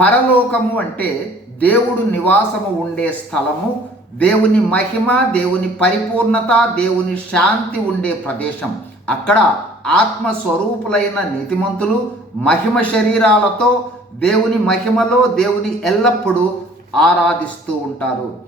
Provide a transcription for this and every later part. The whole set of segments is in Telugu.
పరలోకము అంటే దేవుడు నివాసము ఉండే స్థలము దేవుని మహిమ దేవుని పరిపూర్ణత దేవుని శాంతి ఉండే ప్రదేశం. అక్కడ ఆత్మ స్వరూపులైన నీతిమంతులు మహిమ శరీరాలతో దేవుని మహిమలో దేవుని ఎల్లప్పుడూ ఆరాధిస్తూ ఉంటారు.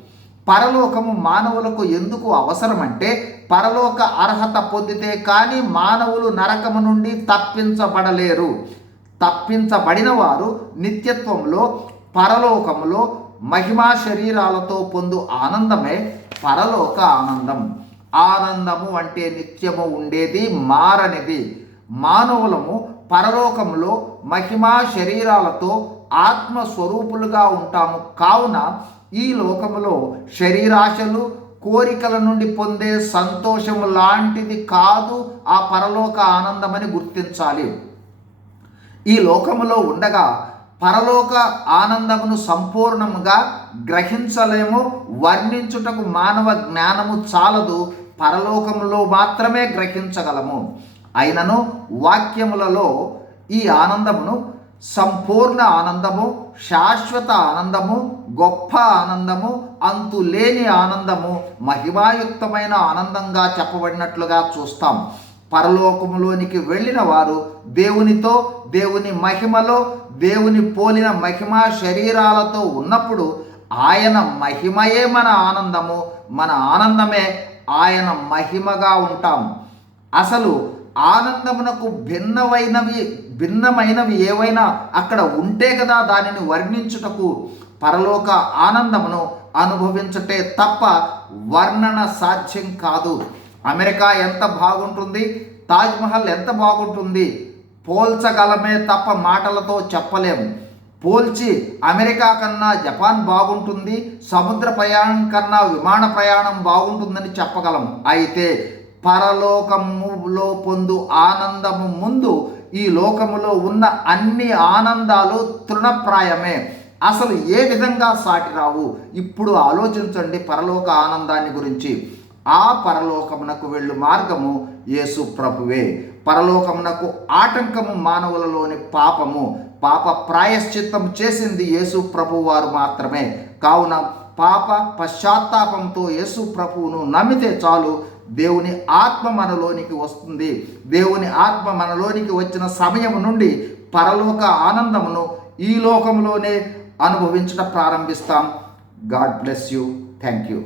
పరలోకము మానవులకు ఎందుకు అవసరమంటే పరలోక అర్హత పొందితే కానీ మానవులు నరకము నుండి తప్పించబడలేరు. తప్పించబడిన వారు నిత్యత్వంలో పరలోకములో మహిమా శరీరాలతో పొందు ఆనందమే పరలోక ఆనందం. ఆనందము అంటే నిత్యము ఉండేది మారనిది. మానవులము పరలోకములో మహిమా శరీరాలతో ఆత్మ స్వరూపులుగా ఉంటాము. కావున ఈ లోకములో శరీరాశలు కోరికల నుండి పొందే సంతోషము లాంటిది కాదు ఆ పరలోక ఆనందమని గుర్తించాలి. ఈ లోకములో ఉండగా పరలోక ఆనందమును సంపూర్ణముగా గ్రహించలేము వర్ణించుటకు మానవ జ్ఞానము చాలదు పరలోకములో మాత్రమే గ్రహించగలము. అయినను వాక్యములలో ఈ ఆనందమును సంపూర్ణ ఆనందము శాశ్వత ఆనందము గొప్ప ఆనందము అంతులేని ఆనందము మహిమాయుక్తమైన ఆనందంగా చెప్పబడినట్లుగా చూస్తాం. పరలోకములోనికి వెళ్ళిన వారు దేవునితో దేవుని మహిమలో దేవుని పోలిన మహిమ శరీరాలతో ఉన్నప్పుడు ఆయన మహిమయే మన ఆనందము మన ఆనందమే ఆయన మహిమగా ఉంటాం. అసలు ఆనందమునకు భిన్నమైనవి భిన్నమైనవి ఏవైనా అక్కడ ఉంటే కదా దానిని వర్ణించుటకు పరలోక ఆనందమును అనుభవించటే తప్ప వర్ణన సాధ్యం కాదు. అమెరికా ఎంత బాగుంటుంది? తాజ్మహల్ ఎంత బాగుంటుంది? పోల్చగలమే తప్ప మాటలతో చెప్పలేము పోల్చి అమెరికా కన్నా జపాన్ బాగుంటుంది సముద్ర ప్రయాణం కన్నా విమాన ప్రయాణం బాగుంటుందని చెప్పగలం. అయితే పరలోకములో పొందు ఆనందము ముందు ఈ లోకములో ఉన్న అన్ని ఆనందాలు తృణప్రాయమే. అసలు ఏ విధంగా సాటి రావు? ఇప్పుడు ఆలోచించండి పరలోక ఆనందాన్ని గురించి. ఆ పరలోకమునకు వెళ్ళు మార్గము యేసు ప్రభువే. పరలోకమునకు ఆటంకము మానవులలోని పాపము పాప ప్రాయశ్చిత్తం చేసింది యేసు ప్రభు వారు మాత్రమే. కావున పాప పశ్చాత్తాపంతో యేసు ప్రభువును నమ్మితే చాలు దేవుని ఆత్మ మనలోనికి వస్తుంది. దేవుని ఆత్మ మనలోనికి వచ్చిన సమయం నుండి పరలోక ఆనందమును ఈ లోకంలోనే అనుభవించడం ప్రారంభిస్తాం. God bless you. Thank you